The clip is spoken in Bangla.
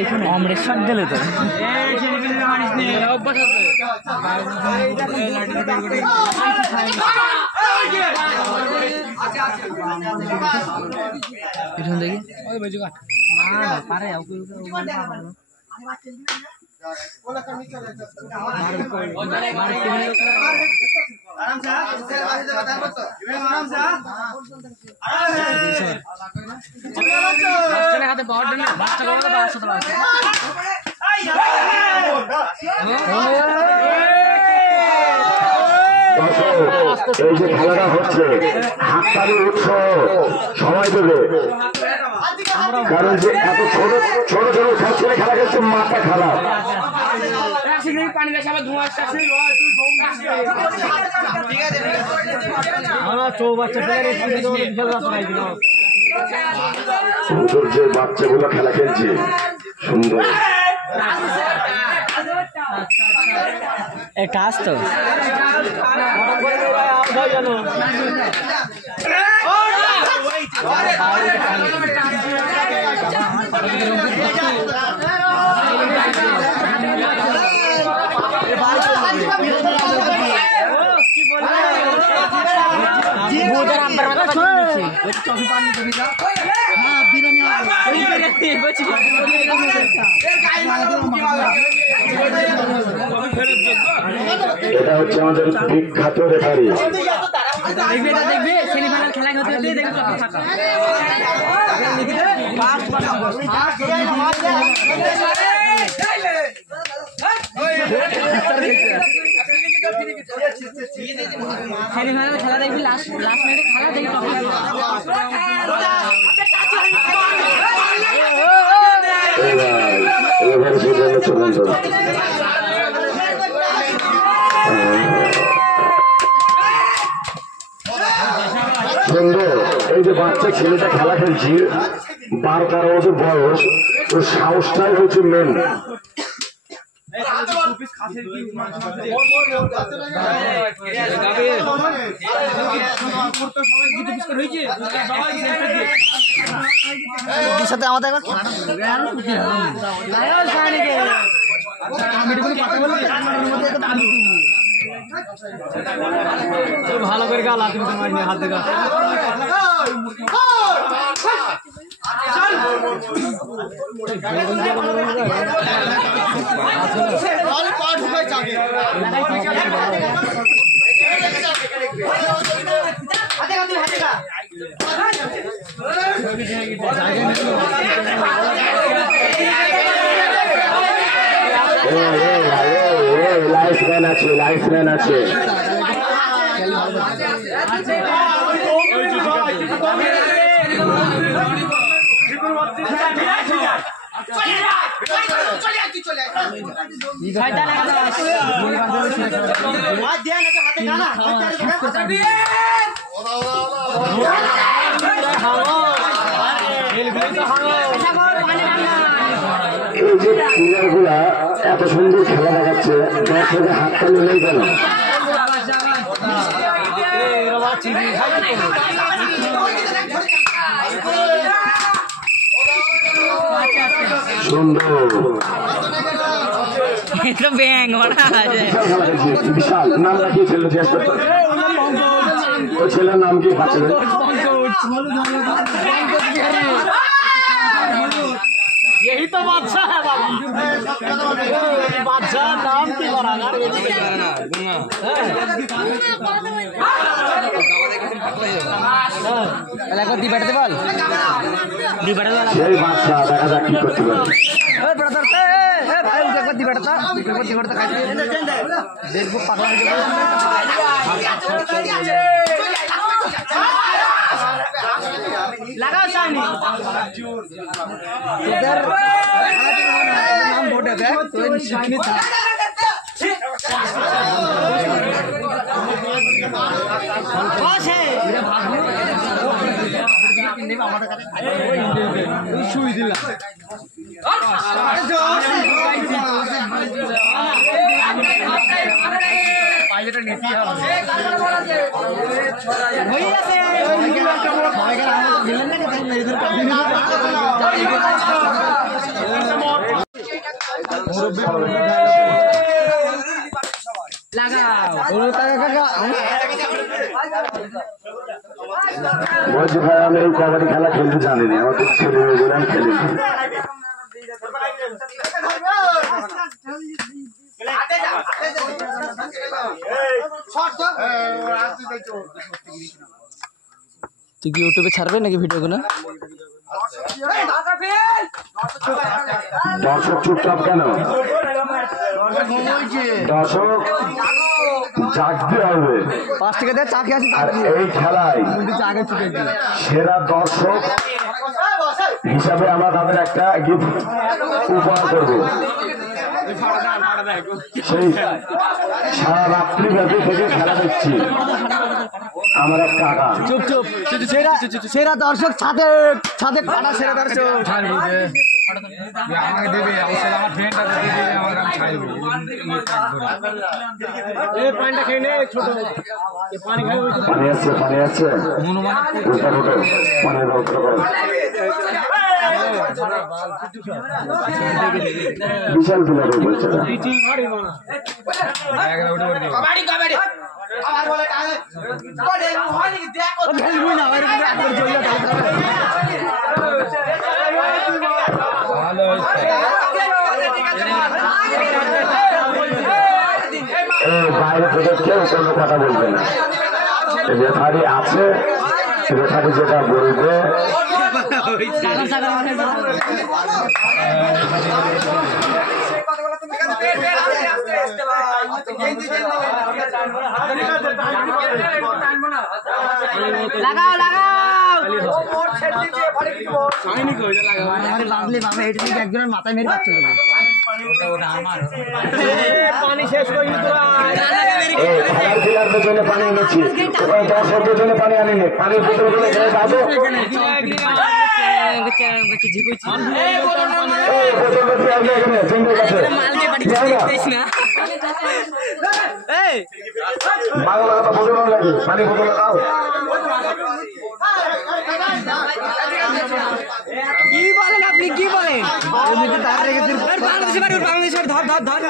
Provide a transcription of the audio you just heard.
এখানে অমরেশ শাক দিলে তো পিছন দেখি পারে হাতে পাওয়ার জন্য এই যে খেলাটা হচ্ছে হাততালি উৎসব সময় দেবে, কারণ যে এত ছোট ছোট ছোট ছেলে খেলা খেলছে মাথা খারাপ। সুন্দর যে বাচ্চাগুলো খেলা খেলছে সুন্দর কাজ তো এটা হচ্ছে আমাদের বিখ্যাত রেফারি। দেখবে সেমিফাইনাল খেলা হতে হতে দেখবে টপি ফাঁকা। সেমিফাইনাল খেলা দেখবি লাস্ট মিনিটে খেলা দেখবি টপি সুন্দর। এই যে বাচ্চা ছেলেটা খেলা খেলছি 12-13 বছর বয়স, ওর সাহসটাই হচ্ছে মেন। সাথে আমাদের ভালো করে গাল হাত দেখা লাইফম্যান আছে, লাইফম্যান আছে। এই যে প্লেয়ারগুলা এত সুন্দর খেলা দেখাচ্ছে, দর্শকের হাততালি নেই কেন? সুন্দর বিশাল নাম রাখিয়ে ছেলে জিজ্ঞেস করতে, ওই ছেলের নাম কি? বাচ্চাদের यही तो बादशाह है बाबा, बादशाह नाम की बराबर दिबाटे बल बादशाह দেখা যাক কি করতে পারে। ब्रदर भाई देखो दिबाटा देखो पागला लगाओ सामने इधर नाम बोर्ड है तो निशानी था कौन है বলছি ভাই আমি এই কবাডি খেলা খেলতে জানিনি, আমাদের ছেলে মেয়েদের আমি খেলিনি। তুই কি ইউটিউবে ছাড়বে নাকি ভিডিওগুলো? দর্শক চুপচাপ কেন? দর্শক জাগতে হবে। 5 টাকা দিয়ে চা খেয়ে আর এই খেলায় সেরা দর্শক হিসাবে আমরা তাদের একটা গিফট উপহার করবো। সেই সারা রাত্রি ব্যাপী থেকে খেলা দেখছি আমার এক কাকা। চুপ চুপ, সেরা দর্শক ছাদে ছাদে কাটা সেরা দর্শক আমাকে দেবে, অবশ্যই আমার ফ্রেন্ডটা দেবে, আমাকে আমি ছাড়বো। এই পানিটা খেয়ে নে, ছোট পানি খাই। পানি আছে, পানি আছে, উল্টা উল্টো পানির ব্যবস্থা করো। বিশাল প্লেয়ার বলছে না। বাইরে থেকে কেউ কোনো কথা বলবে না, রেফারি আছে, রেফারি যেটা বলবে লাগাও লাগাও বাবলি বাবা এটা থেকে একজনের মাথায় মেরে পাচ্ছে পানি শেষ করে খেলার জন্য পানি এনেছি, দর্শকদের জন্য পানি আনিনি। পানির বোতল গুলো খেয়ে যাবো। বাংলা কথা বোঝো না নাকি? পানি বোতল খাও। কি বলেন আপনি, কি বলেন? বাংলাদেশের ধর ধর ধর